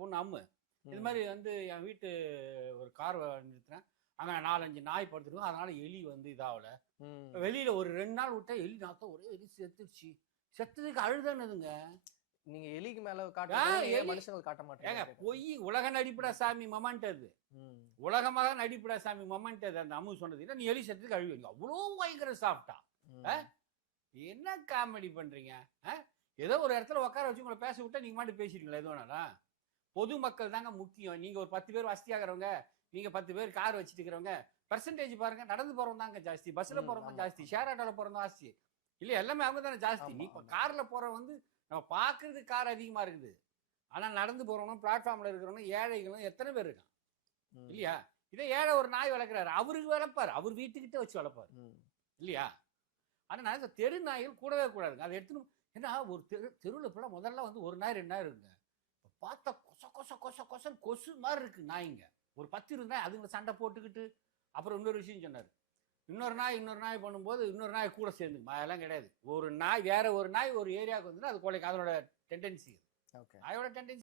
பொண்ணு அம்மு. இது மாதிரி வந்து என் வீட்டு ஒரு கார் நிறுத்துறேன், அங்கே 4-5 நாய் படுத்துருக்கோம், அதனால எலி வந்து இதாகல. வெளியில ஒரு 2 நாள் விட்டா எலி நாத்தம், ஒரே எலி செத்துருச்சு. செத்ததுக்கு அழுதானதுங்க. நீங்க எலிக்கு மேல காட்ட மனுஷங்கள் காட்ட மாட்டேங்க. பொய் உலக நடிப்புடா சாமி மொமெண்டது. உலகமாக நடிப்புடா சாமி மொமெண்டது. அந்த அம்மு சொன்னது நீ எலி செத்ததுக்கு அழுவீங்க, அவ்வளோ பயங்கர சாப்பிட்டா. என்ன காமெடி பண்றீங்க? ஏதோ ஒரு இடத்துல உட்கார வச்சு உங்களை பேச விட்டா நீங்க மாட்டு பேசிட்டீங்களா? எது வேணாலும் பொதுமக்கள் தாங்க முக்கியம். நீங்க ஒரு 10 பேர் வசதியாகிறவங்க, நீங்க 10 பேர் கார் வச்சுட்டு இருக்கிறவங்க, பெர்சன்டேஜ் பாருங்க, நடந்து போறவங்க தாங்க ஜாஸ்தி, பஸ்ல போறவங்க ஜாஸ்தி, ஷேர் ஆட்டோல போறவங்க ஜாஸ்தி, இல்ல எல்லாமே அவங்க தானே ஜாஸ்தி. நீ இப்ப கார்ல போற வந்து நம்ம பாக்குறது கார் அதிகமா இருக்குது, ஆனா நடந்து போறவங்க, பிளாட்ஃபார்ம்ல இருக்கிறவங்க, ஏழைகளும் எத்தனை பேர் இருக்கான் இல்லையா? இதே ஏழை ஒரு நாய் வளர்க்குறாரு, அவருக்கு வளர்ப்பாரு, அவர் வீட்டுக்கிட்ட வச்சு வளர்ப்பாரு இல்லையா? ஆனா நான் இந்த தெரு நாய்கள் கூடவே கூடாதுங்க. அதை எடுத்துன்னு ஏன்னா ஒரு தெருவில் இப்பெல்லாம் முதல்ல வந்து ஒரு நாய் 2 நாய் இருக்குங்க. பார்த்தா கொச கொச கொச கொசன் கொசு மாதிரி இருக்கு நாய்ங்க. ஒரு 10 இருந்தா அதுங்களை சண்டை போட்டுக்கிட்டு. அப்புறம் இன்னொரு விஷயம் சொன்னார், இன்னொரு நாய் பண்ணும்போது இன்னொரு நாய் கூட சேர்ந்துக்குமா? அதெல்லாம் கிடையாது. ஒரு நாய் வேற ஒரு நாய் ஒரு ஏரியாவுக்கு வந்துன்னா அது கொலைக்கு அதனோட டெண்டன்சி, நாயோட டெண்டன்சி.